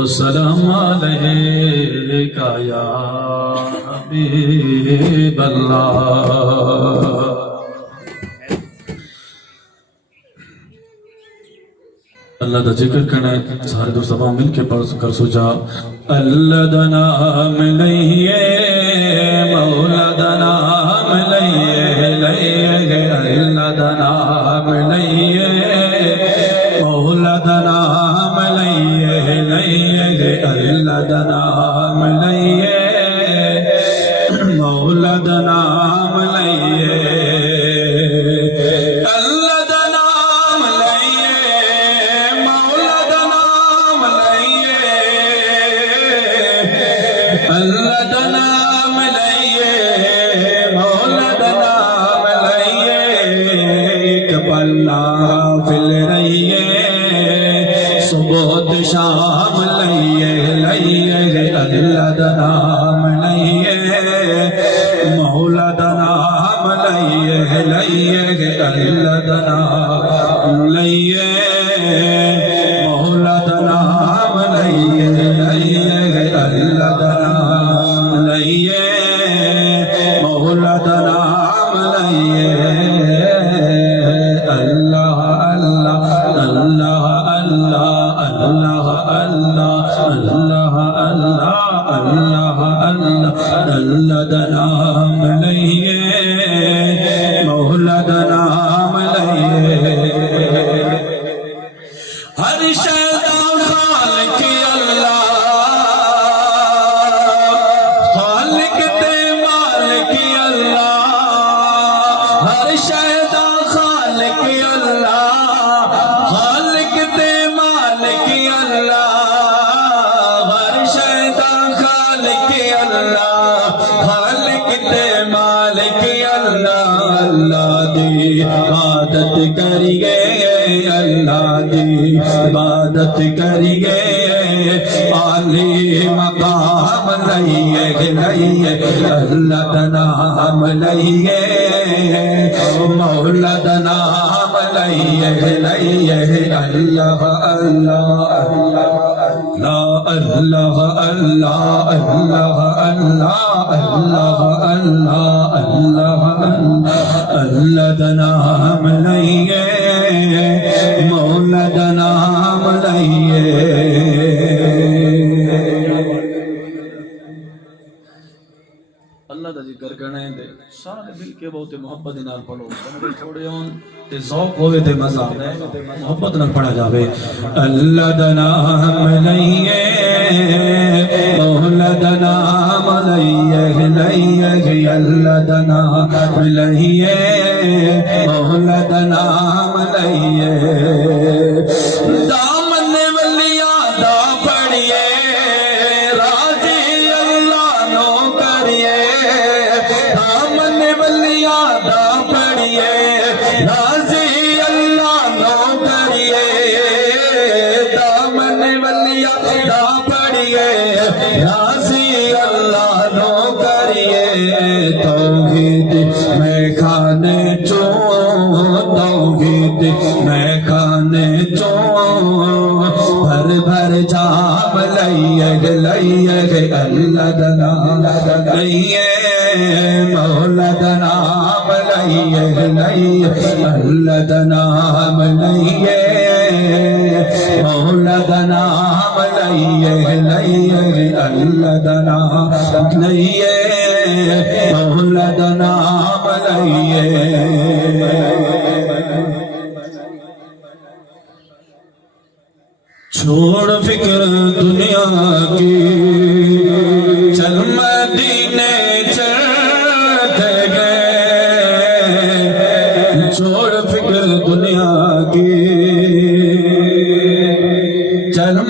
السلام علیکہ یا حبیب اللہ۔ اللہ دا ذکر کرنا ہے، سارے دوست اب مل کے پڑھ کر سو جا۔ اللہ دا نام لئیے، مولا دا نام لئیے، لئیے اللہ دا نام لئیے، مولا دا نام لئیے، لئیے اللہ دا نام لئیے، مولا دا نام لئیے، اللہ دا نام لئیے، مولا دا نام لئیے، اللہ دا نام لئیے، مولا دا نام لئیے، ایک پلہ پھل رہیے صبح شام لئیے، لئیے اللہ دا نام لئیے، مولا دا نام لئیے، لئیے اللہ دا نام لئیے، مولا دا نام لئیے، لئیے اللہ دا نام لئیے، مولا دا نام لئیے، اللہ اللہ اللہ اللہ اللہ اللہ اللہ اللہ اللہ دا نام لئیے، مولا دا نام لئیے، ہر شے دا خالق اللہ، خالق تے مالک اللہ، ہر شے دا خالق اللہ، خالق تے مالک اللہ، ہر شے دا خالق اللہ، خالق تے مالک اللہ، اللہ دی عبادت کریے، اللہ دی عبادت کریے، عالی مقام لئیے، لئیے اللہ دا نام لئیے، مولا دا نام لئیے، لئیے اللہ اللہ اللہ اللہ اللہ اللہ اللہ اللہ اللہ اللہ دا نام لئیے، مولا دا نام لئیے، اللہ دا ذکر کرنے دے سارے مل کے بہت محبت نال پڑھو، بندے چھوڑے ہون تے ذوق ہوئے تے مزہ محبت نال پڑھا جاوے۔ اللہ دا نام لئیے، مولا دا نام لئیے، لئیے اللہ دا نام لئیے، مولا دا نام لئیے، دامن ولیاں دا پڑھیے، راضی اللہ نو کریے، دامن ولیاں دا پڑھیے، راضی اللہ نو کریے، دامن ولیاں دا پڑھیے، راضی اللہ نو کریے، توحید میں کھانے توحید میں کھانے بھر بھر جام لئیے، لئیے اللہ دا نام لئیے، مولا دا نام لئیے، لئیے اللہ دا نام لئیے، مولا دا نام لئیے، لئیے اللہ دا نام لئیے، مولا دا نام لئیے، چھوڑ فکر دنیا کی، چل مدینے چلتے گئے، چھوڑ فکر دنیا